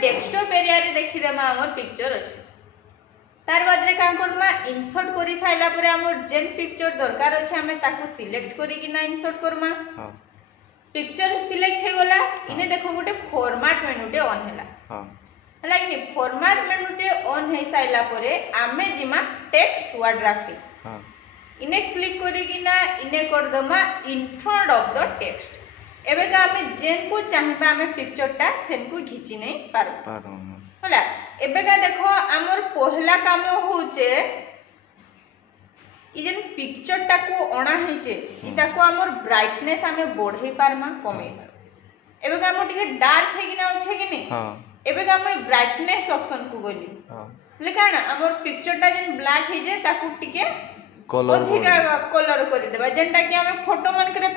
Desktop area रे देखि देमा हमर पिक्चर अछि तार बाद रे काम करमा इंसर्ट करि साइला परे हमर जेन पिक्चर दरकार अछि हमें ताको सिलेक्ट करि कि ना इंसर्ट करमा हां पिक्चर सिलेक्ट हे गला इने देखो गोटे फॉर्मेट मेनू टे ऑन हैला हां हला कि फॉर्मेट मेनू टे ऑन हे साइला परे आमे जिमा टेक्स्ट वर्ड ड्राफ्टिंग हां इने क्लिक करि कि ना इने कर दमा इन फ्रंट ऑफ द टेक्स्ट एबे का हमें जेन को चाहिबा हमें पिक्चर टा सेन को घिची नै पारो होला एबे का देखो हमर पहला काम होचे इ जेन पिक्चर टा को ओणा हेचे इटा को हमर ब्राइटनेस हमें बढ़ाई पारमा कमे पार एबे का हम टिके डार्क हे कि ना होचे कि नै हां एबे का हम ब्राइटनेस ऑप्शन को गली हां लेकिन हमर पिक्चर टा जेन ब्लैक हे जे ताकू टिके कलर कलर करि देबा जेनटा कि हम फोटो मन करे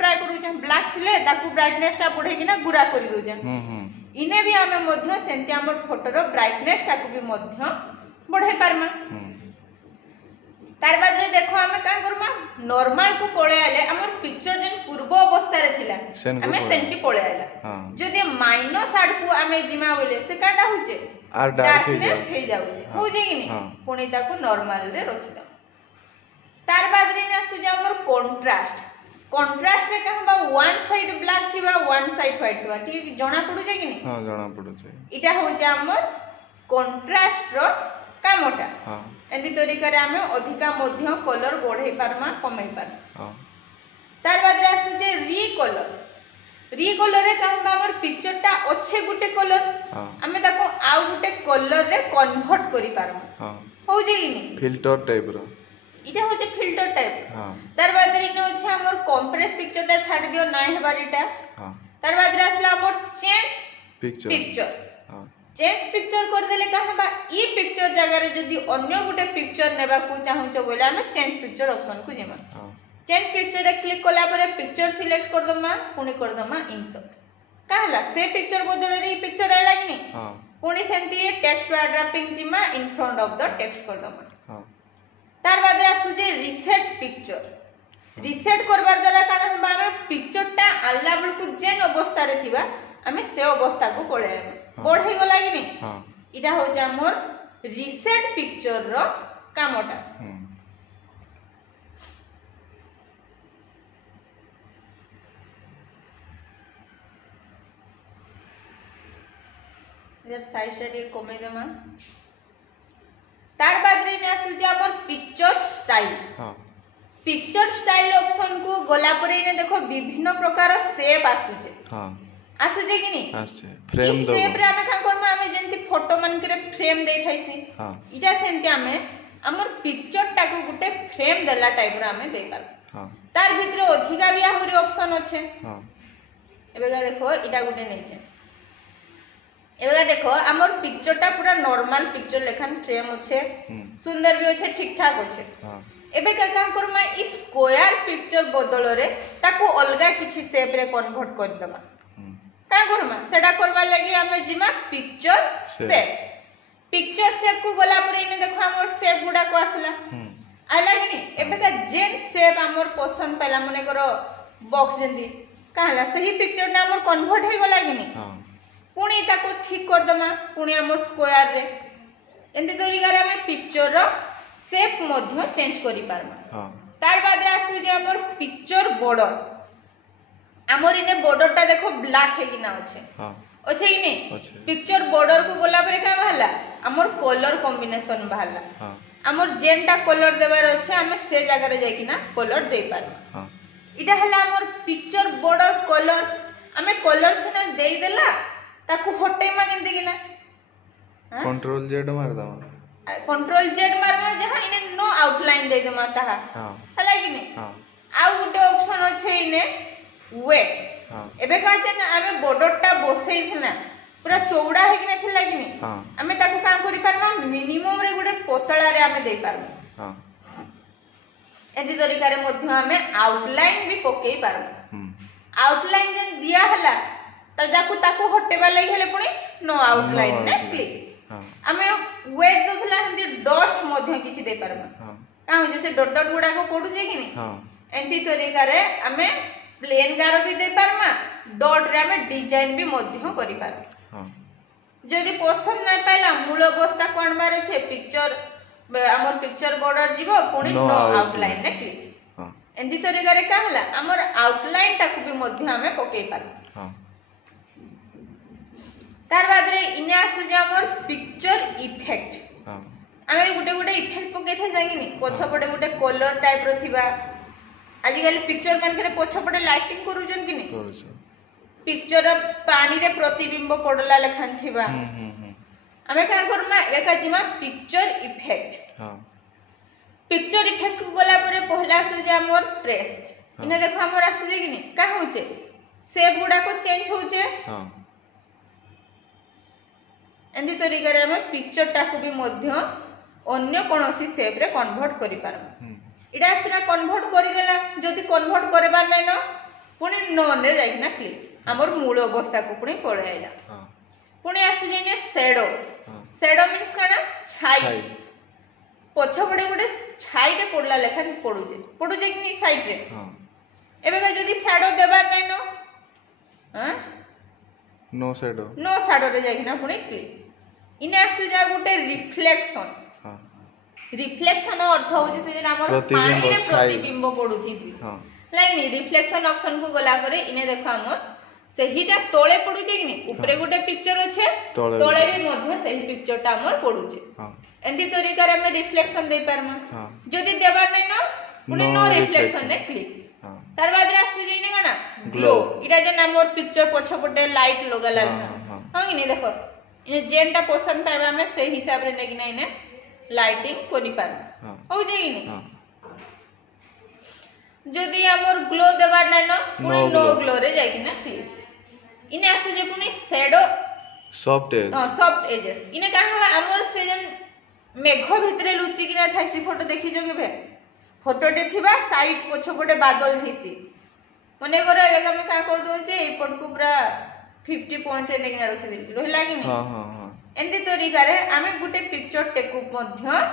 ट्राई करू जे ब्लैक थिले ताकू ब्राइटनेस टा बढ़े कि ना गुरा करि दउ जे इने भी हमें मध्य सेंति हमर फोटो रो ब्राइटनेस टा को भी मध्य बढ़ाई पारमा तार बाद रे देखो हमें का करबा नॉर्मल को पळे आले हमर पिक्चर जेन पूर्व अवस्था रे थिला हमें सेंति पळे आला जदि माइनस आड को हमें जिमा बोले से काटा होचे आर डार्कनेस हे जाउचे हो जे कि नै पुनी ताको नॉर्मल रे रखि द तार बाद रे ना सुजे हमर कंट्रास्ट रे कहबा वन साइड ब्लैक थिबा वन साइड व्हाइट थिबा ठीक जणा पडु जे कि नै हां जणा पडु जे इटा हो जे हमर कंट्रास्ट रो कामटा हां एंदी तरीका रे हमें अधिका मध्य कलर बढ़ाई पारमा कमाई पार हां तार बाद रे सुजे री कलर रे कहबा हमर पिक्चर टा अच्छे गुटे कलर हां हमें ताको आउ गुटे कलर रे कन्वर्ट करि पारमा हां हो जे कि नै फिल्टर टाइप रो इटा होचे फिल्टर टाइप हां तार बाद रे ने होचे हमर कंप्रेस पिक्चर टा छाड़ दियो नाइ हेबार इटा हां तार बाद रे असला हमर चेंज पिक्चर हां चेंज पिक्चर कर देले कहबा ई पिक्चर जगह रे जदी अन्य गुटे पिक्चर नेबा को चाहू छ बोले हमें चेंज पिक्चर ऑप्शन को जेमा हां चेंज पिक्चर रे क्लिक कला परे पिक्चर सिलेक्ट कर दमा पुनी कर दमा इंसर्ट कहला से पिक्चर बदल रे ई पिक्चर आइला कि नै हां पुनी सेंती टेक्स्ट रैपिंग जिमा इन फ्रंट ऑफ द टेक्स्ट कर दमा हां तार बाद रे आसुजे रिसेट करबार द्वारा काना हम हमें पिक्चर टा आल्ला बल को जेन अवस्था रे थिबा हमें से अवस्था को पळे बढ़े गला कि नै हां इटा हो जा मोर रिसेट पिक्चर रो कामटा इधर साइड से कमे देमा तार बाद रे ने आसु जे हमर पिक्चर स्टाइल ऑप्शन को गोला परे ने देखो विभिन्न प्रकार शेप आसु जे हां आसु जे कि नै आसे फ्रेम दो शेप रे हमें का करमा हमें जेंति फोटो मन करे फ्रेम देई थाइसी हां इटा सेंति हमें हमर पिक्चर टा को गुटे फ्रेम देला टाइप रे हमें देई पार हां तार भितरे अधिका भी हमर ऑप्शन अछि हां एबे का देखो इटा गुटे नै छै एबे देखो हमर पिक्चर टा पूरा नॉर्मल पिक्चर लेखन फ्रेम होछे सुंदर भी होछे ठीक ठाक होछे हां एबे का काम करमा इ स्क्वायर पिक्चर बदल रे ताको अलगा किछि शेप रे कन्वर्ट कर दमा का करमा सेडा करबा लागि हमें जिमा पिक्चर शेप को गला पर इने देखो हमर शेप गुडा को आसला आला कि नै एबे का जेन शेप हमर पसंद पहला मने करो बॉक्स जेंदी कहला सही पिक्चर ना हमर कन्वर्ट हे गला कि नै हां पुणी ताको ठीक कर दमा पुणी हमर स्क्वायर रे एंती तरीका रे हमें पिक्चर रो शेप मध्य चेंज करि पारमा हां तार बाद रे आसु जे हमर पिक्चर बॉर्डर हमर इने बॉर्डर टा देखो ब्लैक हे कि ना अछि हां अछि कि नै पिक्चर बॉर्डर को गोला परे का bahला हमर कलर कॉम्बिनेशन bahला हां हमर जेनटा कलर देबार अछि हमें से जगह रे जाय कि ना कलर दे पार हां इटा हला हमर पिक्चर बॉर्डर कलर हमें कलर से ना देई देला ताकू हटे मा केंते कि ना कंट्रोल जेड मार दमा कंट्रोल जेड मारमा जहां इने नो आउटलाइन दे दमा ताहा हां हला कि नै हां आउ गुटे ऑप्शन अछि इने वेट हां एबे का छै ना हमें बॉर्डर टा बसई थना पूरा चौड़ा हे कि नै थिला कि नै हां हमें ताकू का करि पारमा मिनिमम रे गुटे पतला रे हमें देई पारमा हां एति तरीका रे मध्य हमें आउटलाइन भी पकेई पारमा आउटलाइन जे दिया हला त जाकू ताकू हटेबा लागि हेले पुनी नो आउटलाइन ने क्लिक हां हमें वेट दो भला हंदी डस्ट मध्य किछि दे पारमा हां का हो जे से डॉट डॉट गुडा को पडु जे कि नै हां एंती तरीका रे हमें प्लेन गारो भी दे पारमा डॉट रे हमें डिजाइन भी मध्य करि पारमा हां जदि पसंद नहीं पाइला मूल अवस्था को आनबार अच्छे पिक्चर हमर पिक्चर बॉर्डर जीवो पुणी नो आउटलाइन ने क्लिक एंदी तरीका रे का हला हमर आउटलाइन टाकू भी मध्य हमें पकेई पार तार बाद रे इने आसु जे हमर पिक्चर इफेक्ट आमे गुटे गुटे इफेक्ट पके थे जांगिनी पछपटे गुटे कलर टाइप रो थिबा आजि काली पिक्चर मान करे पछपटे लाइटिंग करूजन कि नहीं पिक्चर पानी रे प्रतिबिंब पडला लेखान थिबा हमें क्या करमा एका जिमा पिक्चर इफेक्ट पिक्चर इफेक्ट को गला परे पहला आसु जे हमर ट्रेस इने देखो हमर आसु जे कि नहीं का होचे शेप गुडा को चेंज होचे एंदी तरीका रे हम पिक्चर टाको भी मध्य अन्य कोनोसी शेप रे कन्वर्ट करि पारम इडा सिना कन्वर्ट करि देला जदि कन्वर्ट करबार नै न पुनी नन रे जाइना क्लिक हमर मूल अवस्था को पुनी पळाइला पुनी आसु जे ने शैडो शैडो मींस काना छाई पछपड़े गुटे छाई टे पड़ला लेखा पड़ुजे कि साइड रे एबे का जदी शैडो देबार नै न हां नो शैडो रे जाइना पुनी क्लिक इने आसु जा गुटे रिफ्लेक्शन रिफ्लेक्शन अर्थ होजे से जे हमर पानी रे प्रतिबिंब पडुथीसी लाइनी रिफ्लेक्शन ऑप्शन को गला परे इने देखो हमर सेहीटा तोळे पडुचे कि नहीं ऊपरे गुटे पिक्चर अछि तोळे रे मध्य सेही पिक्चरटा हमर पडुचे एंदी तरीका रे हम रिफ्लेक्शन दे पारमा जदी देबार नै न पुनी नो रिफ्लेक्शन ने क्लिक तार बाद रे आसु जेने गाना ग्लो इटा जे हमर पिक्चर पछपटे लाइट लगला हां कि नहीं देखो ये जेनटा पसंद पाइबा हमें सेही हिसाब रे नेगिना इने लाइटिंग करि पारमा हो जे कि नहीं जदी हमर ग्लो देबार नै न पुनी नो ग्लो रे जाई कि ना क्लिक इने आसु जे पुनी शैडो सॉफ्ट एजेस इने का हवा हमर से जन मेघ भितरे लुचि कि ना थाइसी फोटो देखि जो के फोटो टे थिबा साइड पछपटे बादल थिसी मने करे एबे हम का कर दो जे ए पट को पूरा 50 पॉइंट रे नेगिना रखि देति रहला कि नहीं हां एंदी तरीका रे आमे गुटे पिक्चर टेकु मध्य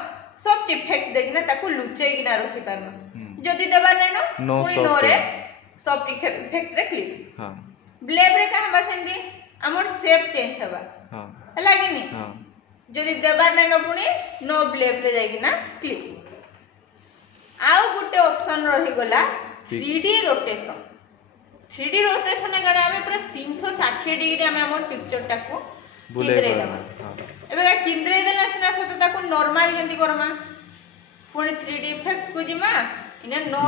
सॉफ्ट इफेक्ट देखिना ताको लुचै किना रखि पारमा जदी देबा नै न पुनी नो रे सॉफ्ट इफेक्ट रे क्लिक हां ब्लेब रे का हबा सेंदी हमर शेप चेंज हबा हां हला कि नहीं जदी देबार नै न पुनी नो ब्लेब रे जाई किना क्लिक आउ गुटे ऑप्शन रही गला 3D रोटेशन 3D रोटेशन गडे हमें पूरा 360 डिग्री हमें हमर पिक्चर टाको किंद्रे देबा एबे का किंद्रे देला सिना सत ताको नॉर्मल केंदी करमा पुनी 3D इफेक्ट को जिमा इने नो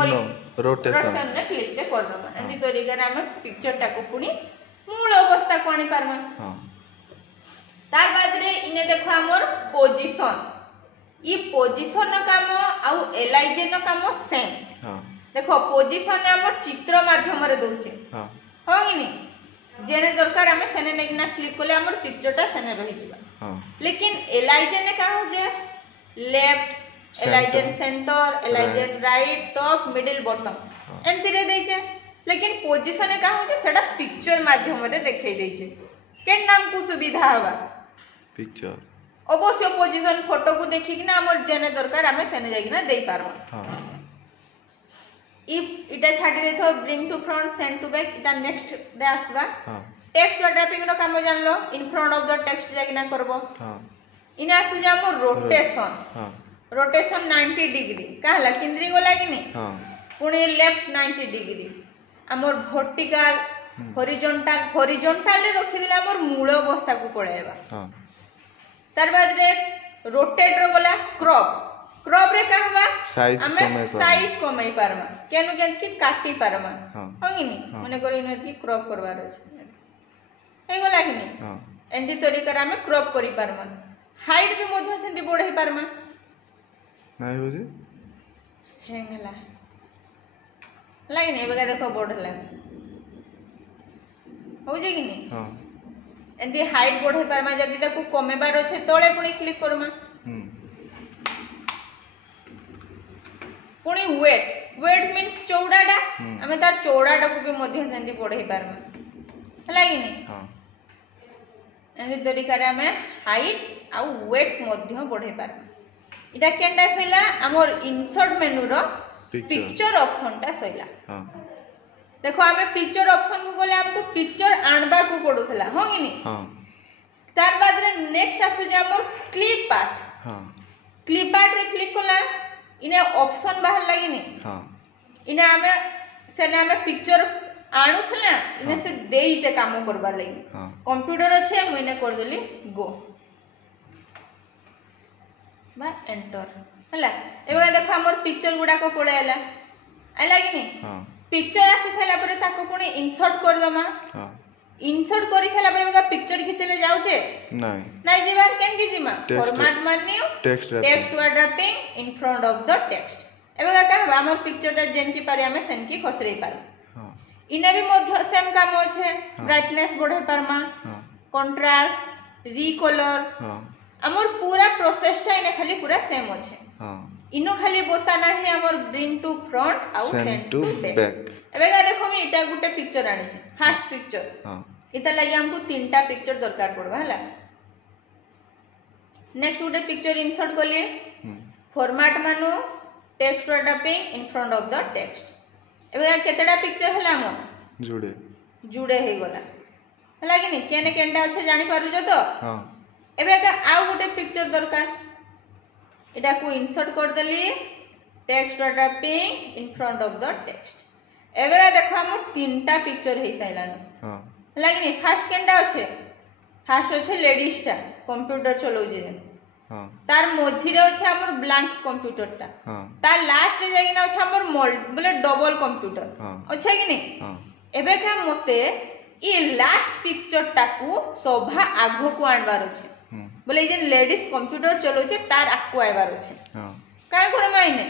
रोटेशन ने क्लिक ते कर दबा एंदी तरीका रे हम पिक्चर टाको पुनी मूल अवस्था को आनी पारमा हां तार बाद रे इने देखो हमर पोजीशन ई पोजीशन काम आउ एलाइजन काम सेम हां देखो पोजीशन हमर चित्र माध्यम रे दोछे हां हो कि नहीं जेने दरकार हमें सेने नेकिना क्लिक करले हमर पिक्चरटा सेने रहि जिबा हां लेकिन एलाइजन ने का हो जे left alignment centre alignment right top middle bottom एंती रे दैछे लेकिन पोजीशन का हो जे सेटा पिक्चर माध्यम रे देखै दैछे के नाम को सुविधा हवा पिक्चर अवश्य पोजीशन फोटो को देखि कि ना हमर जेने दरकार हमें सेने जाई कि ना देई पारबो हां इफ इटा छाडी देथो bring to front send to back इटा नेक्स्ट रे आसबा हां टेक्स्ट रैपिंग रो काम जानलो in front of the text जाई कि ना करबो हां इने आसु जे हमर रोटेशन हां रोटेशन 90 डिग्री कहला किंद्री गोला कि नहीं हां पुनी लेफ्ट 90 डिग्री हमर वर्टिकल हॉरिजॉन्टल रे रखि दिला हमर मूल अवस्था को पळाइबा हां तार बाद रे रोटेट रो गोला क्रॉप रे कहबा साइज कमाई पारमा केनु केन की काटी पारमा हां कि नहीं माने करी न की क्रॉप करबार अछि हे गोला कि नहीं हां एंदी तरीका रे हमें क्रॉप करि पारमा हाइट भी मध्य सेंदी बढ़ाई पारमा नाही हो जे हेंगला लाइन ए बगा देखो बढ़ला हो जे कि नहीं हां एंदी हाइट बढ़ाई पारमा जदी ताको कमेबार अछि तळे पुनी क्लिक करमा पुनी वेट मींस चौड़ाटा हमें तार चौड़ाटा को भी मध्य सेंदी बढ़ाई पारमा हला कि नहीं हां एंदी तरीका रे हमें हाइट आ वेट मध्य बढ़ाई पारमा इटा केंडा सैला हमर इंसर्ट मेनू रो पिक्चर ऑप्शन टा सैला हां देखो हमें पिक्चर ऑप्शन को गले हमको पिक्चर आनबा को पडुथला हो कि नहीं हां तार बाद नेक्स्ट आसु जे हमर क्लिप आर्ट हाँ क्लिप आर्ट रे क्लिक कला इने ऑप्शन बाहर लागिनी हाँ इने हमें पिक्चर आणु थला इने से देई जे काम करबा लागि हाँ कंप्यूटर अच्छे मु इने कर देली गो बा एंटर हला एबे देखो हमर पिक्चर गुडा को पळे आला आला कि नहीं हाँ पिक्चर आसी साला परे ताको पुनी इंसर्ट कर दमा हाँ इंसर्ट करी साला परे बेगा पिक्चर खिचले जाउचे नहीं नाही जीवार केन की जीमा Text. फॉर्मेट मानियो टेक्स्ट टेक्स्ट वर dropping in front of the text एबे का हमर पिक्चर ता जेन की पारे हमें सेन की खसरे पार हाँ इने भी मध्य सेम काम होछे ब्राइटनेस बढ़े पारमा हाँ कंट्रास्ट रिकलर हाँ हमर पूरा प्रोसेस टा इने खाली पूरा सेम होछे हाँ इनो खाली बोता नाही हमर ब्रिंग टू फ्रंट आउ सेंड टू बैक बैक एबे का देखो मी इटा गुटे पिक्चर आनी छे फर्स्ट पिक्चर हाँ इता लागि हमको तीनटा पिक्चर दरकार पड़बा हला नेक्स्ट गुटे पिक्चर इंसर्ट करलिए फॉर्मेट मानो टेक्स्ट वर dropping in front of the text एबे केतेडा पिक्चर हला हम जुड़े जुड़े हे गला हला कि नहीं केने केनटा अच्छे जानि पारु जो तो हाँ एबे का आउ गुटे पिक्चर दरकार एटा को इंसर्ट कर देली टेक्स्ट वर dropping in front of the text एबे का देखो हमर तीनटा पिक्चर हे साइलानो हाँ हला कि नहीं फर्स्ट केनटा अच्छे फर्स्ट अच्छे लेडीज टा कंप्यूटर चलो जे हाँ तार मझी रे अच्छे हमर ब्लैंक कंप्यूटर टा हाँ तार लास्ट रे जागिना अच्छे हमर बोले डबल कंप्यूटर हाँ अच्छा कि नहीं हाँ एबे का मते ये लास्ट पिक्चर टाकू सभा आगो को आनबार अछि बोले जे लेडीज कंप्यूटर चलो छे तार आकु आइबार अछि हाँ काय करे माइने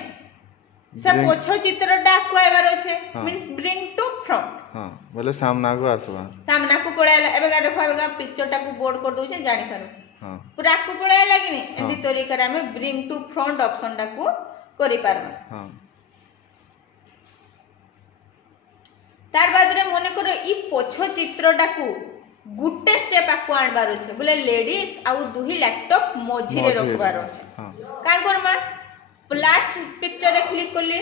सब Bring- पोछो चित्र टा आकु आइबार अछि हाँ। मींस ब्रिंग टू फ्रंट हाँ बोले सामना को आसवा सामना को पळायला एबे का देखो एबे का पिक्चर टाकू बोर्ड कर दोछे जानि पारो हाँ पूरा आकु पळायला कि नहीं हाँ। एंदी तरीका रे हमें ब्रिंग टू फ्रंट ऑप्शन टाकू करि पारबा हाँ तार बाद रे मने करो ई पोछो चित्र टाकू गुटे स्टेप आकु आनबार अछि बोले लेडीज आउ दुही लैपटॉप मझी रे रखबार अछि हाँ काय करमा लास्ट पिक्चर रे क्लिक करली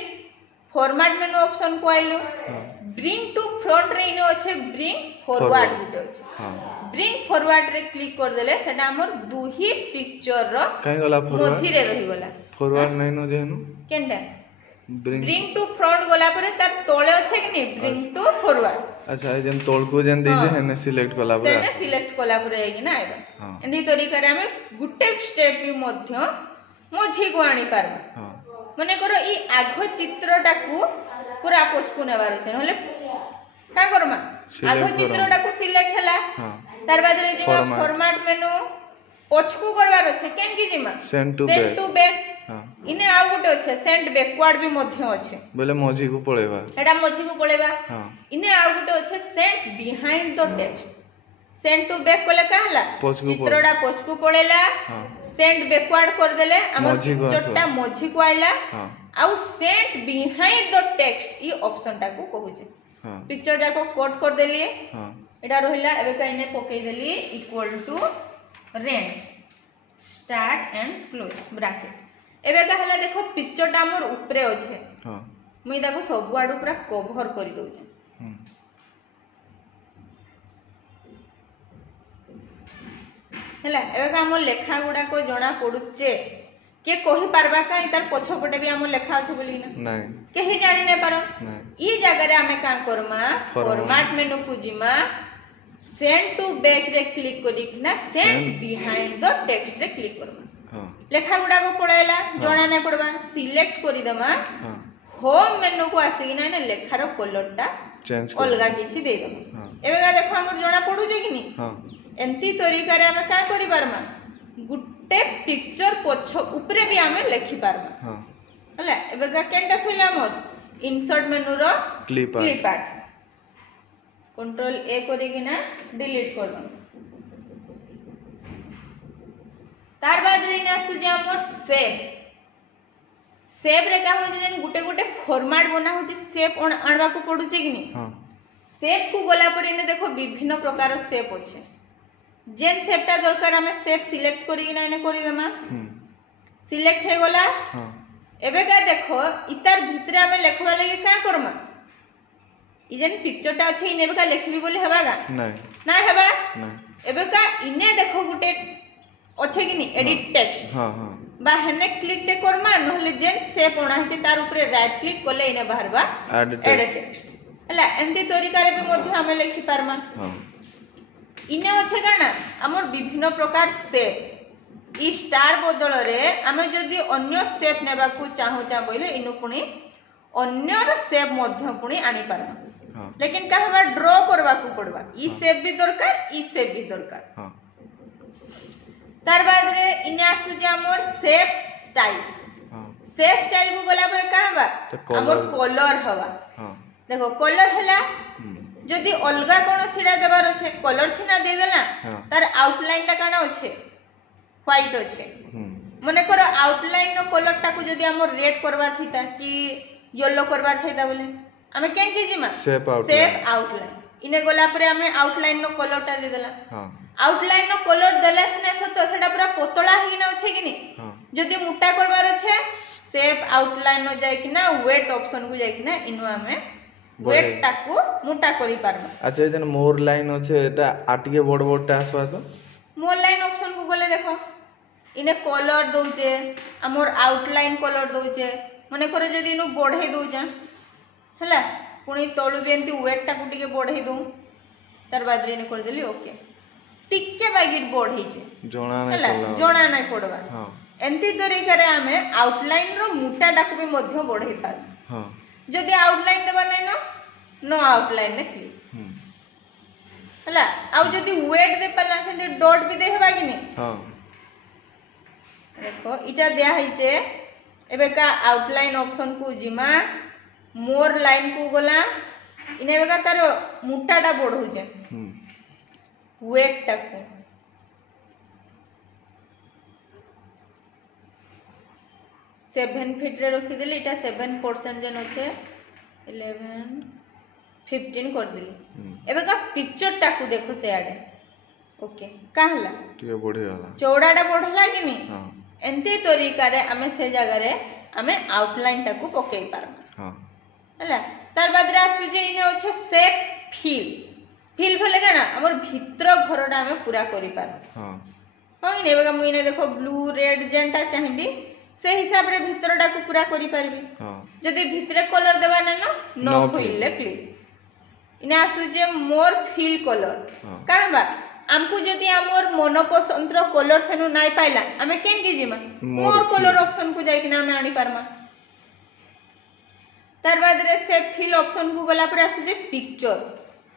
फॉर्मेट मेनू ऑप्शन को आइलो हाँ ब्रिंग टू फ्रंट रे इनो अछि ब्रिंग फॉरवर्ड गुटे अछि हाँ ब्रिंग फॉरवर्ड रे क्लिक कर देले सेटा हमर दुही पिक्चर रो कहीं गला मझी रे रही गला फॉरवर्ड नहीं नो जेनु केनटा ब्रिंग ब्रिंग टू फ्रंट गला परे तार तळे अछि कि नहीं ब्रिंग टू फॉरवर्ड अच्छा ए जेन तोड़ को जेन दीजे हेने सिलेक्ट कला सेने बरा सिलेक्ट कला परे आइ ना आइबा हाँ एंदी तरीका रे हमें गुटे स्टेप भी मध्य मझी को आनी पारबा हाँ मने करो ई आघ चित्रटाकू पूरा पोछकु नेबार छै नहले का करमा Select आघ करो। चित्रटाकू सिलेक्ट हला हाँ तार बाद रे जिमा Format। फॉर्मेट मेनू पोछकु करबार छै केन की जिमा send to send back to back हाँ इने आ गुटे छै सेंड बैकवर्ड भी मध्य छै बोले मझी को पळेबा एटा मझी को पळेबा हाँ इने आ गुटे छै send behind the text send to back कोले का हला पोछकु चित्रटा पोछकु पळेला हाँ सेंड बैकवर्ड कर देले हमर मझी को पिक्चरटा आसवा। मझी को आइला हाँ आउ send behind the text E option टाकू कहू छै हाँ पिक्चर जाको कोड कर देलिए हाँ एटा रहिला एबे काइने पके देली इक्वल टू रेंट स्टार्ट एंड क्लोज ब्रैकेट एबे का हला देखो पिक्चर टा हमर ऊपरे अछि हाँ मुई ताको सब आडू पूरा कवर करि दउ छै हला एबे का हमर लेखा गुडा को जणा पडुचे के कहि पारबा का इतार पछ पटे भी हमर लेखा अछि बोली ना नहीं केहि जानि नै पारो नहीं ई जगह रे हमें का करमा फॉर्मेट मेनू को जिमा सेंड टू बैक रे क्लिक करी ना सेंड बिहाइंड द टेक्स्ट रे क्लिक करमा हाँ लेखा गुडा को पळाइला जणा नै पडबा सिलेक्ट करि दमा हाँ होम मेनू को आसी ना ने लेखार कलर टा चेंज अलगा किछि दे दमा हाँ एबे का देखो हमर जणा पडु जे कि नी हाँ एंती तरीका रे हमें का करि पारमा गुटे पिक्चर पछ ऊपरे भी हमें लिखि पारमा हाँ हला एबे का केनटा सइला मोर इंसर्ट मेनू रो clip clip art control A करी कि ना डिलीट कर दम तार बाद रे ना सुजे हमर सेव रे का हो जे गुटे गुटे फॉर्मेट बना हो जे सेव आणवा को पडु छै कि नी हाँ सेव को गला पर इने देखो विभिन्न प्रकार सेव होछे जेन सेवटा दरकार हमें सेव सिलेक्ट करी ना इने करी दमा सिलेक्ट हे गला हाँ एबे का देखो इतार भितरे हमें लिखवा लागि का करमा ई जेन पिक्चरटा अछि इने का लिखबी बोले हेबागा नहीं ना हेबा नहीं एबे का इने देखो गुटे अच्छे कि नहीं एडिट टेक्स्ट हाँ हाँ बा हेने क्लिक टे करमा नहले जेन सेप ओना हेते तार ऊपर राइट क्लिक करले इने बाहरबा Add एड टेक्स्ट हला एमती तरीका रे भी मध्य हमें लिखि पारमा हाँ इने अच्छे काना हमर विभिन्न प्रकार सेप ई स्टार बदल रे हमें जदी अन्य सेप नेबा को चाहू बोले इनु पुनी अन्य सेप मध्य पुनी आनी पारमा हाँ लेकिन कहबा ड्रॉ करबा को पड़बा ई सेप भी दरकार ई सेप भी दरकार हाँ तार बाद रे इने आसु जे हमर सेप स्टाइल हाँ सेप स्टाइल को गला पर कहबा तो colour- हमर कलर हवा हाँ देखो कलर हला हम्म, जदी अलगा कोन सिरा देबार अछि कलर सिना दे देला हाँ। तार आउटलाइन टा काना अछि व्हाइट अछि हम्म, मने कर आउटलाइन नो कलर टा को जदी हमर रेड करबा थिता कि येलो करबा थिता बोले हमें केन की जिमा Shape outline। शेप आउटलाइन इने गला पर हमें आउटलाइन नो कलर टा दे देला हाँ आउटलाइन नो कलर देला सिना सतो सेटा पूरा पतला हिना अछि कि नहीं हाँ जदी मोटा करबार अछि शेप आउटलाइन नो जाय कि ना वेट ऑप्शन को जाय कि ना इनो हमें बड़े- वेट टाकू मोटा करी पारबा अच्छा ये जन मोर लाइन अच्छे एटा आटिके बड़ बड़टा आसवा तो मोर लाइन ऑप्शन को गले देखो इने कलर दउचे हमर आउटलाइन कलर दउचे माने करे जदी इनु बढ़े दउचा हला पुनी तळु भी एंती वेट टाकू टिके बढ़े दउ तार बाद रे इने कर देली ओके टिके बागिर बढ़े छे जणा नहीं हला कला जणा नै पड़बा हाँ एंती तरीका रे हमें आउटलाइन रो मोटा टाकू भी मध्य बढ़े पार हाँ जदी आउटलाइन देबा नै नो आउटलाइन ने क्लिक हम्म, हला आउ जदी वेट दे पला से डॉट भी देहबा कि नहीं हाँ देखो इटा दिया है एबे का आउटलाइन ऑप्शन को जिमा मोर लाइन को गला इने बेका तार मुटाटा बढ़ो जे हम्म, वेट तक 7 फीट रे रखी देली इटा 7% जन अछि 11 15 कर देली हम्म, एबे का पिक्चर टाकू देखो से आडे ओके का हला टिके बढ़ी वाला चौड़ाटा बढ़ला कि नहीं हाँ एंती तरीका रे हमें से जगह रे हमें आउटलाइन टाकू पकेई पारबा हाँ हला तार बाद रे आसु जे इने अछि सेप फील फील भले काना हमर भितर घरटा हमें पूरा करि पार हाँ हां इने बेगा मुई ने देखो ब्लू रेड जेंटा चाहिबी से हिसाब रे भितरटा को पूरा करि पारबी हाँ जदी भितरे कलर देबा नै no no No fill fill। ले क्लिक इने आसु जे मोर फील कलर हाँ। काबा हमको जदी हमर मन पसंदर कलर सेनु नाइ पाइला हमें केन की जिमा More मोर fill। कलर ऑप्शन को जाई कि ना हमें आनी पारमा तार बाद रे से फिल ऑप्शन को गला पर आसु जे पिक्चर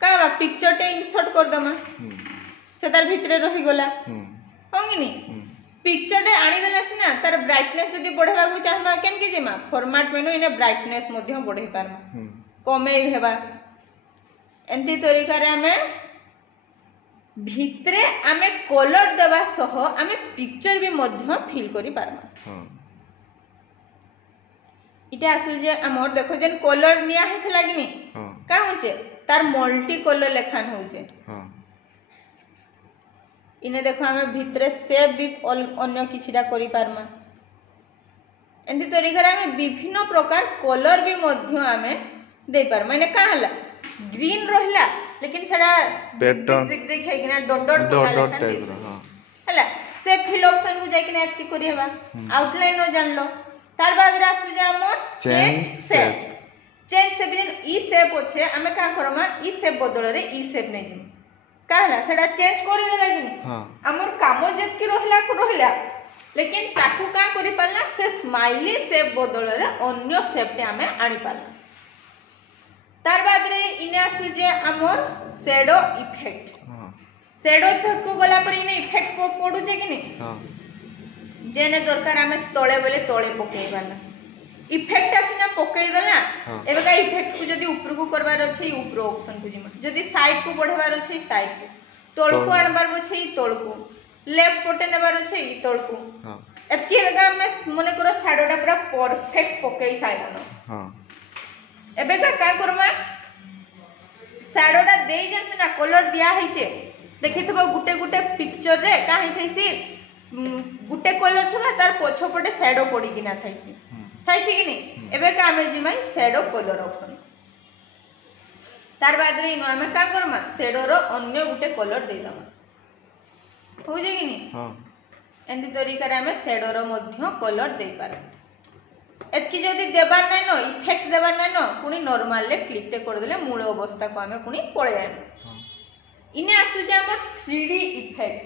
काबा पिक्चर टे इंसर्ट कर दमा हम्म, से तार भितरे रही गला हम्म, होंगिनी हम्म, पिक्चर टे आनी देला सिना तार ब्राइटनेस जदी बढ़ेबा को चाहबा केन की जिमा फॉर्मेट मेनू इने ब्राइटनेस मध्य बढ़े पारमा हम्म, कमे हेबा एंती तरीका रे हमें भितरे हमें कलर देबा सह हमें पिक्चर भी मध्य फिल करि पारमा हाँ इटा आसु जे हमर देखो जेन कलर निया हेथला कि नहीं हाँ का होचे तार मल्टी कलर लेखान होचे हाँ इने देखो हमें भितरे सेव भी अन्य किछिटा करि पारमा एंती तरीका रे हमें विभिन्न प्रकार कलर भी मध्य हमें दे पार माने का हला ग्रीन रहला लेकिन सेडा Pattern। जिग है कि ना dot dot dot dot type रो हाँ हला से फिल ऑप्शन को जाय कि ना एक्टिव करि हेबा आउटलाइन नो जान लो तार बाद रे आसु जे हमर Change change shape change shape जेन ई शेप होचे हमें का करमा ई शेप बदल रे ई शेप नै जिम काहला सेडा चेंज करि देला कि नहीं हाँ हमर कामो जेतकी रहला को रहला लेकिन ताकू का करि पालना से स्माइली शेप बदल रे अन्य शेप टे हमें आनी पालना तार बाद रे इने आसु जे हमर शैडो इफेक्ट हाँ शैडो इफेक्ट को गला पर इने इफेक्ट को पडु जे कि नहीं हाँ जेने दरकार हमें तळे बेले तळे पकेइबाना इफेक्ट आसिना पकेइ देला हाँ। एबे का इफेक्ट को जदी ऊपर को करबार अछि ऊपर ऑप्शन को जिमा जदी साइड को बढ़ेबार अछि साइड को तळ को आनबार अछि तळ को लेफ्ट पटे नेबार अछि तळ को हाँ एतकी बेगा हमें मने करो शैडोटा पूरा परफेक्ट पकेइ साइलानो हाँ एबे का करमा शैडोटा देई जंत ना कलर दिया हिचे देखिथबो गुटे गुटे पिक्चर रे का हि थैसी गुटे कलर थबा तार पछपटे शैडो पड़ी कि ना थैसी थैसी कि नहीं एबे का हमें जिमाई शैडो कलर ऑप्शन तार बाद रे इनो हमें का करमा शैडो रो अन्य गुटे कलर दे दमा हो जे कि नहीं हाँ एंती तरीका आम शेडोर कलर दे पार एतकी जदि देवार नाइन इफेक्ट देवार नाइन पुणी नॉर्मल क्लिक करदे मूल अवस्था को आम पुणी पलि जाए इने आसुचे हमर 3D इफेक्ट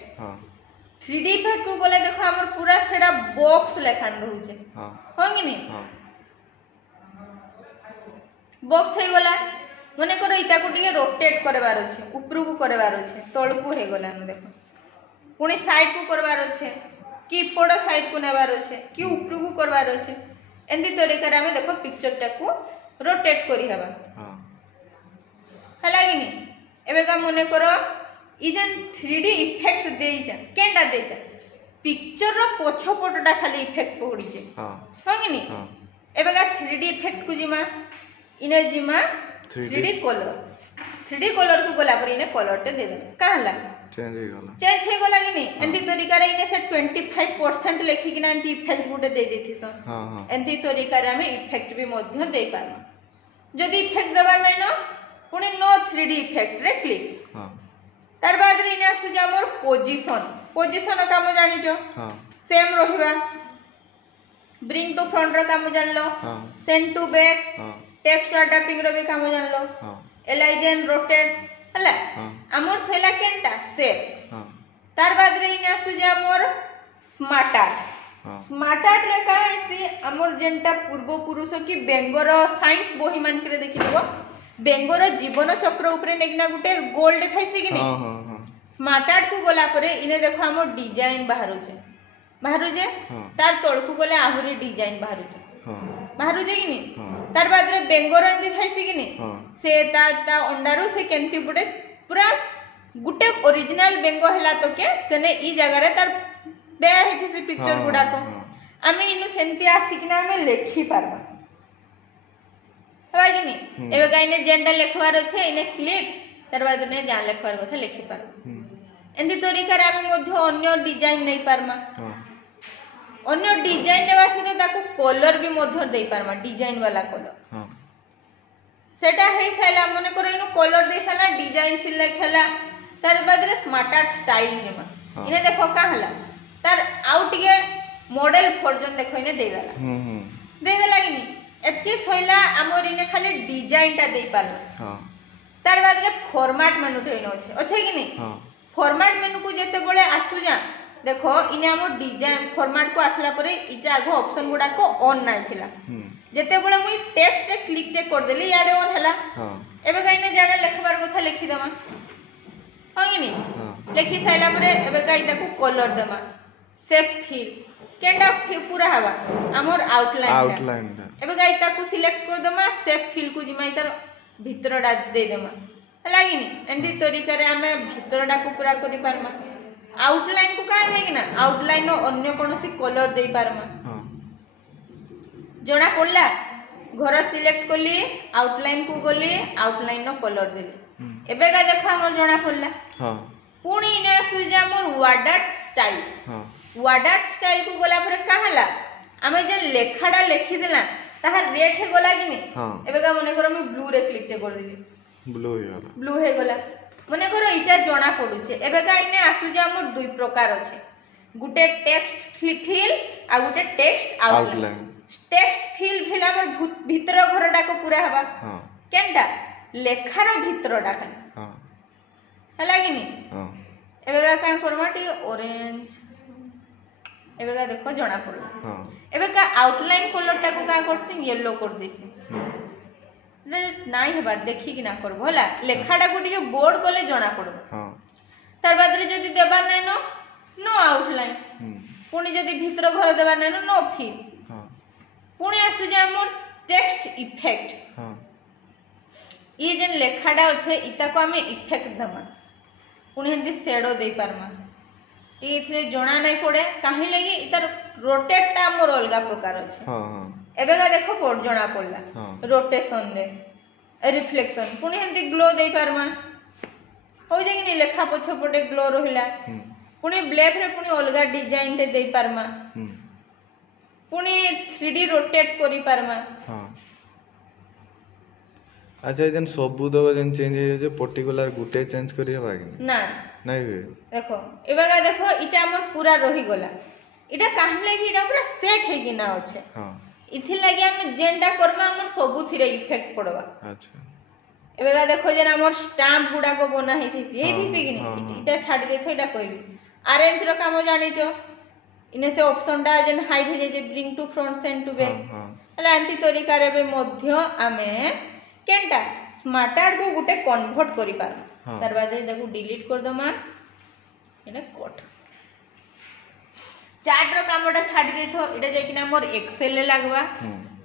3D इफेक्ट को गले देखो हमर पूरा सेडा बॉक्स लेखान रहउचे हो कि नहीं बॉक्स हे गला मने करो इता को टिके रोटेट करबार अछि ऊपर को करबार अछि तळ को हे गला न देखो पुणी साइड को करबार अछि कि पड़ साइड को नेबार अछि कि ऊपर को करबार अछि एंती तरीका रे देखो पिक्चर टा को रोटेट करी हबा हला कि नहीं एबे का मने करो ई जन 3D इफेक्ट देइचा केंडा देइचा पिक्चर रो पछो पटटा खाली इफेक्ट पड़ी छे हो कि नहीं एबे का 3D इफेक्ट को जिमा इने जिमा 3D कलर को गला पर इने कलर टे देबे का हला चेंज हे गला कि नहीं एंती तरीका रे इने से 25% लेखि कि ना एंती इफेक्ट गुटे दे देथि सन एंती तरीका रे हमें इफेक्ट भी मध्य दे पारमा जदी इफेक्ट देबा नै न पुणी नो 3D इफेक्ट रे क्लिक तार बाद रे इने आसु जे हमर पोजीशन काम जानि जो सेम रहिबा ब्रिंग टू फ्रंट रो काम जानलो send to back text adapting रो भी काम जानलो एलाइजन रोटेट हला हमर सेला केनटा सेप तार बाद रे इने आसु जे हमर स्मार्ट आर्ट रे का है हमर जेंटा पूर्व पुरुष की बेंगर साइंस बोही मान करे देखि देबो बेंगर जीवन चक्र ऊपर नेगना गुटे गोल देखाइसे कि नहीं स्मार्ट आर्ट को गला परे इने देखो हमर डिजाइन बाहरो जे तार तळ को गले आहुरी डिजाइन बाहरो जे कि नहीं तार बाद रे बेंगर एंती थाइसे कि नहीं से ता अंडारो से केंती बुटे पूरा गुटे ओरिजिनल बेंगो हला तो के सेने ई जगह रे तार दे हेति से पिक्चर गुडा को आमे इनु सेंती आसी कि ना आमे लेखि पारबा हवा कि नहीं एबे गाइने जेंडा लेखवार छै इने क्लिक तार बाद ने जान लेखवार कथा लेखि पारबा एंती तरीका रे आमे मध्य अन्य डिजाइन नै पारमा अन्य डिजाइन नेवा से ताको कलर भी मध्य दे पारमा डिजाइन वाला कलर सेटा हे साला मने करो इनु कलर दे साला डिजाइन सिलेक्ट हला तार बाद रे स्मार्ट आर्ट स्टाइल नेमा इने देखो का हला तार आउट के मॉडल वर्जन देखो इने दे देला कि नहीं एतके सइला हमर इने खाली डिजाइन टा दे पारला तार बाद रे फॉर्मेट मेनू ठेनो अच्छे कि नहीं फॉर्मेट मेनू को जेते बळे आसु जा देखो इने हमर डिजाइन फॉर्मेट को आसला परे इटा आगो ऑप्शन गुडा को ऑन नाइ थिला जेते बळे मुई टेक्स्ट रे क्लिक टे कर देली याडे ऑन हला एबे गाइने जाडा लेखबार कथा लेखि दमा हो कि नहीं लेखि साइला परे एबे गाइ ताको कलर दमा शेप फिल केंडा पूरा हवा हमर आउटलाइन एबे गाइ ताको सिलेक्ट कर दमा शेप फिल को जिमाई तार भितरडा दे देमा लागिनी एंती तरीका रे हमें भितरडा को पूरा करि पारमा आउटलाइन को कहा जाए कि ना आउटलाइन नो अन्य कोनोसी कलर दे पारमा जोड़ा पड़ला घर सिलेक्ट करली आउटलाइन को गली आउटलाइन नो कलर देली एबे का देखो हमर जोड़ा पड़ला पुणी इने सुजा हमर वर्ड आर्ट स्टाइल को गला पर कहला हमें जे लेखाडा लेखि देला ताहा रेड हे गला कि नहीं एबे का मने करो मैं ब्लू रे क्लिक टे कर देली ब्लू हे गला मने करो इटा जोना पडुचे एबे का इने आसु जे हमर दुई प्रकार अछि गुटे टेक्स्ट फिल आ गुटे टेक्स्ट आउटलाइन टेक्स्ट फिल हमर भीतर घरडा को पूरा हबा केनटा लेखार भीतरडा खाली हला कि नहीं एबे का करबा टी ऑरेंज एबे का देखो जोना पड़ला एबे का आउटलाइन कलर टा को का करसी येलो कर देसी नाइ हेबार देखि कि ना करबो हला लेखाडा को टिके बोर्ड कोले जोना पड़बो तार बाद रे जदी देबा नै नो आउटलाइन पुणी जदी भीतर घर देबा नै नो फिल पुणी आसु जे हमर टेक्स्ट इफेक्ट ये जेन लेखाडा अछि इता को हमें इफेक्ट दमा पुणी हंदी शेडो दे पारमा इथरे जोना नै पड़े काहे लगी इतार रोटेट टा हमर अलगा प्रकार अछि एबे का देखो कोड जोना पड़ला रोटेशन रे रिफ्लेक्शन पुणी हंदी ग्लो दे पारमा हो जे कि लेखा पछ पटे ग्लो रहिला पुणी ब्लैक रे पुणी अलगा डिजाइन ते दे पारमा पुणी 3D रोटेट करि पारमा अच्छा जन सबु दो जन चेंज हे जे पर्टिकुलर गुटे चेंज करि हबा कि ना नहीं देखो एबे का देखो इटा हमर पूरा रही गला इटा काहे लागि इटा पूरा सेट हे कि ना अछि हां इथि लागि हम जेनटा करबा हमर सबु थिरे इफेक्ट पड़बा अच्छा एबेगा देखो जे हमर स्टैम्प गुडा को बना हे थिसी हे थिसी कि हाँ, नहीं हाँ। इटा छाडी देथो इटा कहबी अरेंज रो काम जानि छो इने से ऑप्शन टा जेन हाइट हे जे bring to front send to back हां हला एंती तरीका रे बे मध्य आमे केनटा स्मार्ट कार्ड को गुटे कन्वर्ट करि पार हाँ। तार बाद देखो डिलीट कर दमा इने कट चार्ट रो कामटा छाडी देथो इटा जे कि हमर एक्सेल ले लागबा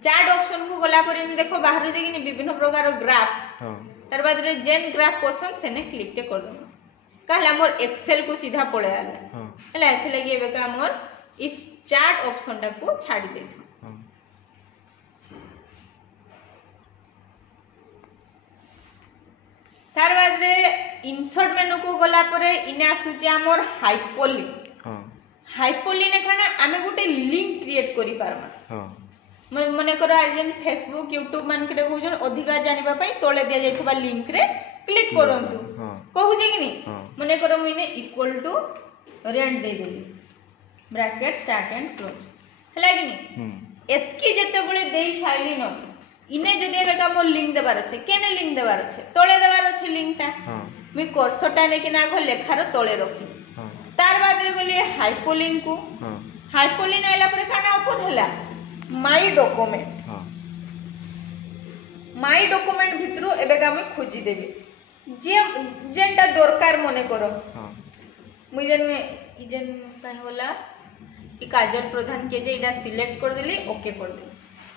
चार्ट ऑप्शन को गला पर इन देखो बाहर जे कि विभिन्न प्रकार रो ग्राफ हां तार बाद रे जेन ग्राफ पसंद सेने क्लिक ते कर दमा कहला हमर एक्सेल को सीधा पळे आला हां हला एथे लगी एबे का हमर इस चार्ट ऑप्शन टा को छाडी देथो हां तार बाद रे इंसर्ट मेनू को गला परे इने आसुचे हमर हाइपरलिंक हां हाइपरलिंक ने खाना आमे गुटे लिंक क्रिएट करि पारमा हां मने करो आजन फेसबुक यूट्यूब मान के कहउजन अधिका जानिबा पई तोले दिया जायथबा लिंक रे क्लिक करंतु हां कहू जे कि नी हाँ। मने करो मिने इक्वल टू रेंट दे देली ब्रैकेट स्टार्ट एंड क्लोज हला कि नी एतकी जते बळे देई साइली न इने जदि एबेका मोर लिंक देबार अछि केने लिंक देबार अछि तोले देबार अछि लिंक ता हां मी कर्सर टा ने कि ना घ लेखार तोले रखी हां तार बाद रे गली हाइपरलिंक को हां हाइपरलिंक आइला परे काना ओपन हला माय डॉक्यूमेंट हां माय डॉक्यूमेंट भितरु एबेका मी खोजी देबी जे जेनटा दरकार मने करो हां मुई जेन इजेन काहे होला ई काजल प्रधान के जे इडा सिलेक्ट कर देली ओके कर देली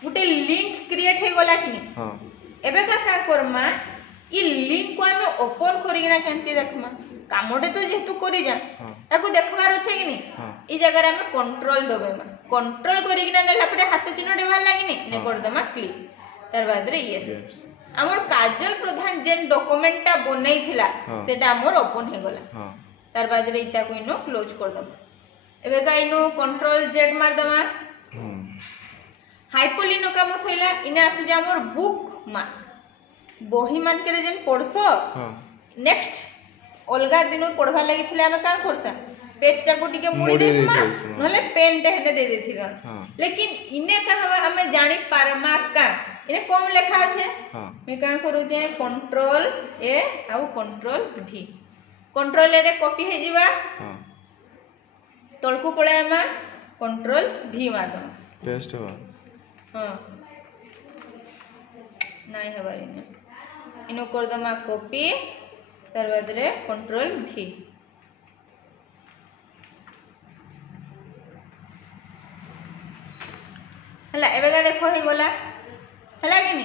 गुटे लिंक क्रिएट हे गला कि नी हां एबे का करमा ई लिंक को हम ओपन करिना केनती देखमा कामोडे तो जेतु करि जा हां ताको देखबार अछि कि नी हां ई जगह रे हम कंट्रोल दबे मा कंट्रोल करिना नेला परे हाथ चिन्ह देबा लागी नी ने कर दमा क्लिक तार बाद रे यस हमर काजल प्रधान जेन डॉक्यूमेंट टा बनै थिला हाँ। सेटा हमर ओपन हे गला हां तार बाद रे इता को इनो क्लोज कर दमा एबे का इनो कंट्रोल जेड मार दमा हाइपरलिंक काम सइला इने आसु जे हमर बुक मार्क बही मान के जेन पढसो हां नेक्स्ट अलगा दिन पढ़वा लागि थिला हम का करसा पेज टा को टिके मुड़ी मुड़ी देथमा देथमा। नले पेन टे हेने दे देथिगा हां लेकिन इने का हमें जानी पारमा का इने कम लेखा আছে हां मैं का करू जे कंट्रोल ए आउ कंट्रोल भी कंट्रोल ए रे कॉपी हे जिबा हां तळकू पळे हम कंट्रोल भी मार दम पेस्ट हो हां नाही हबारी ने इनो कर दमा कॉपी तार बाद रे कंट्रोल भी हला एबेगा देखो हे गला हला कि नी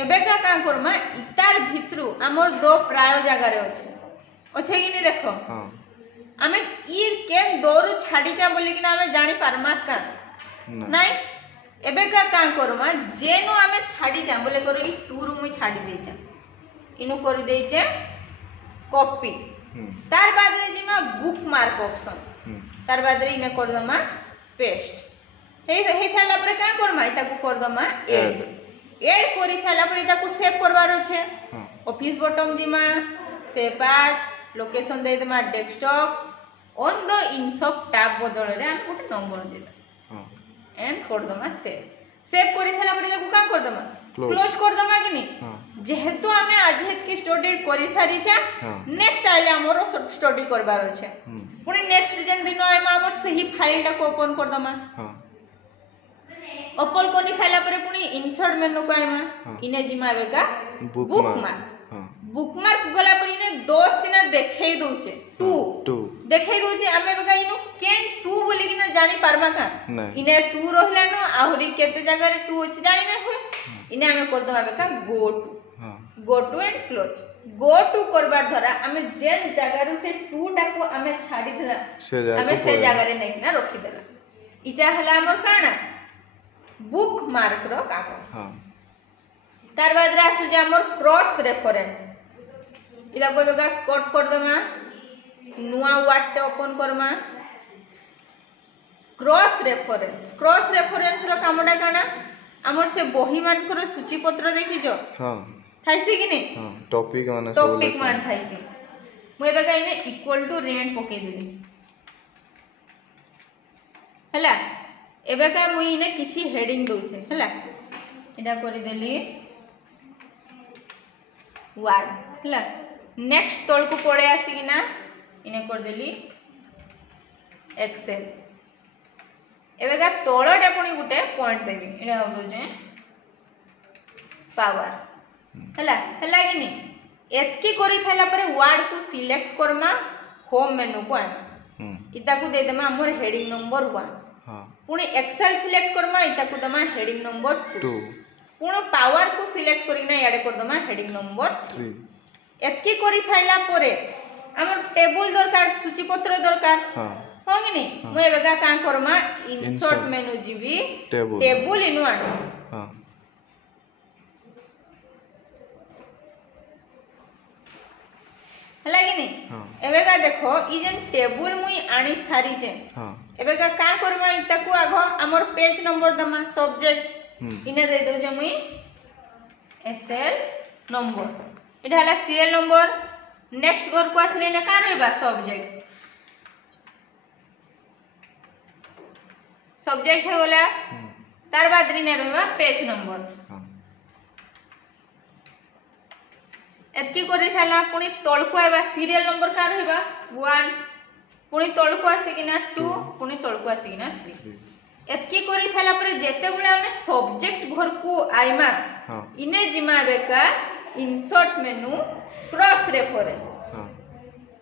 एबेगा का करमा इतार भितरु हमर दो प्राय जगह रे अछि कि नी देखो हां हमें ई केन दोरु छाडी जा बोली कि ना हमें जानी पारमा का नाही एबेगा का करमा जेनो हमें छाडी जा बोले करो ई टू रु मु छाडी दे जा इनु कर दे जे कॉपी तार बाद रे जिमा बुक मार्क ऑप्शन तार बाद रे इने कर दमा पेस्ट हे साला परे का करमा इता को कर दमा ऐड करी साला परे इता को सेव करबार छै ऑफिस बटन जिमा सेव एज लोकेशन दे दमा डेस्कटॉप ऑन द इनसॉप टैब बदल रे हम कोट नंबर दे हां एंड कर दमा सेव करी साला परे इता को का कर दमा क्लोज कर दमा कि नी जेहेतु हमें आज की स्टडी करि सारी चा नेक्स्ट आइले हमरो स्टडी करबार छै पुनी नेक्स्ट जेन दिन हमर सही फाइल टा को ओपन कर दमा हां ओपन कोनी साला परे पुनी इंसर्ट मेनू को आइमा इने जिमा बेका बुक मार्क गला पर इने दो सिना देखेई दोचे टू देखेई दोचे हमें बेका इनु केन टू बोली कि ना जानी पारमा का इने टू रहला न आहुरी केते जगह रे टू अछि जानी ना हो इने हमें कर दमा बेका go to end close go to करबार द्वारा हमें जेन जगह रो से टू टा को हमें छाडी देला हमें से जगह रे नै कि ना रखी देला इटा हला हमर काना बुक मार्क रो काम हां तार बाद रे आसु जे हमर क्रॉस रेफरेंस इला को बेगा कट कर दमा नुवा वर्ड टे ओपन करमा क्रॉस रेफरेंस रो कामडा काना हमर से बही मान को सूची पत्र देखि जो हां थाइसी कि नै हां टॉपिक मान थाइसी मोय बेगा इने इक्वल टू रेंट पके देली हैला एबेका मुई इने किछि हेडिंग दोछे हैला एटा करि देली वर्ड हैला नेक्स्ट तोल को पळे आसी कि ना इने कर देली एक्सेल एबेका तोळडे पुनी गुटे पॉइंट देबी एटा हो दोजे पावर हैला हैला कि नी एतकी करि थाला परे वर्ड को सिलेक्ट करमा होम मेनू को आना इता को दे देमा हमर हेडिंग नंबर 1 हां पुनी एक्सेल सिलेक्ट करमा इता को दमा हेडिंग नंबर 2 पुनी पावर को सिलेक्ट करिना याडे कर दमा हेडिंग नंबर 3 एतकी करि थाइला परे हमर टेबल दरकार सूचीपत्र दरकार हां हो कि नी मु एबेका का करमा इंसर्ट मेनू जीबी टेबल इनु आना हां हला कि नी एबेका देखो ई जेन टेबल मुई आनी सारी जे हां एबेका का करमा इता को आगो हमर पेज नंबर दमा सब्जेक्ट इने दे दो जे मुई एसएल नंबर इटा हला सीरियल नंबर नेक्स्ट घर को आसले ने का रहबा सब्जेक्ट है बोला तार बाद री ने रहबा पेज नंबर एतकी करि साला पुनी तळ को आबा सीरियल नंबर का रहबा 1 पुनी तळ को आसी किना 2 पुनी तळ को आसी किना 3 एतकी करि साला परे जेते बेले हमें सब्जेक्ट घर को आइमा इने जिमा बेका इंसर्ट मेनू क्रॉस रेफरेंस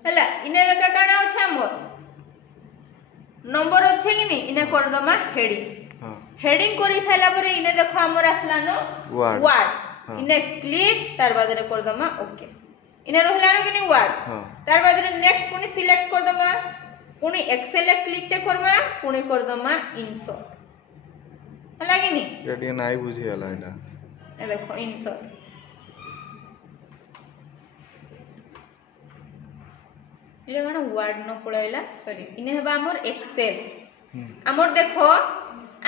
हला इने बेका काना अछि हमर नंबर अछि कि नी इने कर दमा हेडिंग हेडिंग करि साला परे इने देखो हमर आसला न वर्ड इने क्लिक तार बाद रे कर दमा ओके इने रहला न कि नी वर्ड तार बाद रे नेक्स्ट पुनी सिलेक्ट कर दमा पुनी एक्सेल क्लिक ते करबा पुनी कर दमा इंसर्ट हला कि नी रेडी नाइ बुझी हला एटा ए देखो इंसर्ट इले गाना वर्ड न पळैला सॉरी इने हेबा हमर एक्सेल हमर देखो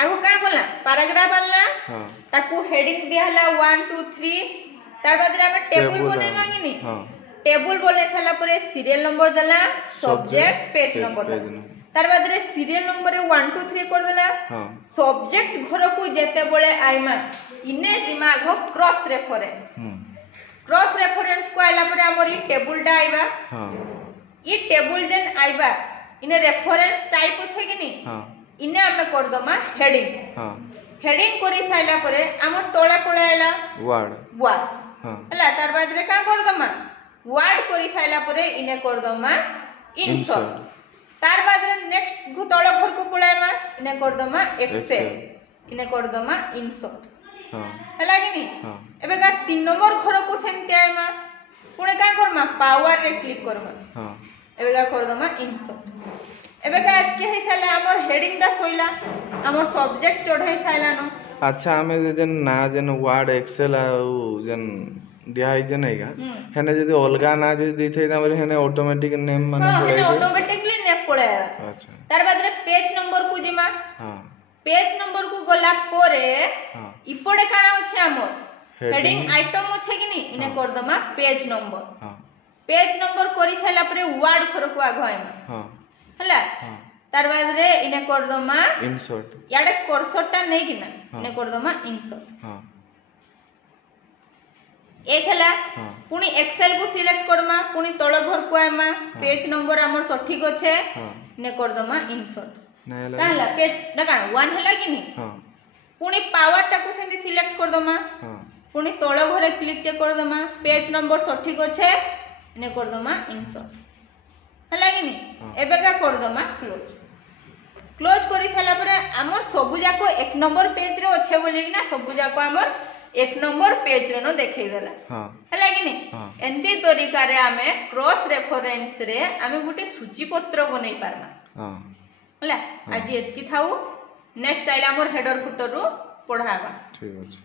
आगो का बोला पैराग्राफ आला हां ताकू हेडिंग दियाला 1 2 3 तार बाद रे हम टेबल बनेला कि नी हां टेबल बोले साला परे सीरियल नंबर दला सब्जेक्ट पेज नंबर तार बाद रे सीरियल नंबर 1 2 3 कर देला हां सब्जेक्ट घर को जेते बळे आइमा इने दिमाग हो क्रॉस रेफरेंस को आइला परे हमर ई टेबल डा आइबा हां ई टेबल जेन आइबा इने रेफरेंस टाइप अछि कि नी हां इने हमें कर दमा हेडिंग हां हेडिंग करि साइला परे हमर तोळे पळे आइला वर्ड हां हला तार बाद रे का कर दमा वर्ड करि साइला परे इने कर दमा इंसर्ट तार बाद रे नेक्स्ट तोळे घर को पळायमा इने कर दमा एक्सेल इने कर दमा इंसर्ट हां हला कि नी हां एबे का 3 नंबर घर को सेमते आइमा पुणे का करमा पावर रे क्लिक करमा हां एबे का कर दमा इंसर्ट एबे का के हे साला हमर हेडिंग दा सोइला हमर सब्जेक्ट चढ़ाई साइला न अच्छा हमें जन ना जन वर्ड एक्सेल आ जन दिया है जन हैगा हेने जदी अलगा ना जदी दिथै ता बोले हेने ऑटोमेटिक नेम माने पड़े है ऑटोमेटिकली नेम पड़े अच्छा तार बाद रे पेज नंबर को जिमा हां पेज नंबर को गला परे हां इपडे काना अछि हमर हेडिंग आइटम अछि कि नी इने कर दमा पेज नंबर हां पेज नंबर करि साइला परे वर्ड खर को आगो आइमा हां हला हां तार बाद रे इने कर दमा इंसर्ट याडे कर्सरटा नै कि ना इने कर दमा इंसर्ट हां एक हला पुनी एक्सेल को सिलेक्ट करमा पुनी तळ घर को आमा पेज नंबर हमर सठिक अछि इने कर दमा इंसर्ट नै हला काला पेज डका 1 हला कि नी हां पुनी पावर टा को सेंदी सिलेक्ट कर दमा हां पुनी तळ घरे क्लिक के कर दमा पेज नंबर सठिक अछि इने कर दमा इंसर्ट हला कि नी एबे का कर दमा क्लोज करि साला परे हमर सबु जाको 1 नंबर पेज रे अछि बोली ना सबु जाको हमर 1 नंबर पेज रे न देखै देला हां हला कि नी एंती तरीका रे हमें क्रॉस रेफरेंस रे हमें गुटे सूची पत्र बनै पारमा हां हला आज एतकी थाउ नेक्स्ट आइला हमर हेडर फुटर रो पढाबा ठीक अछि।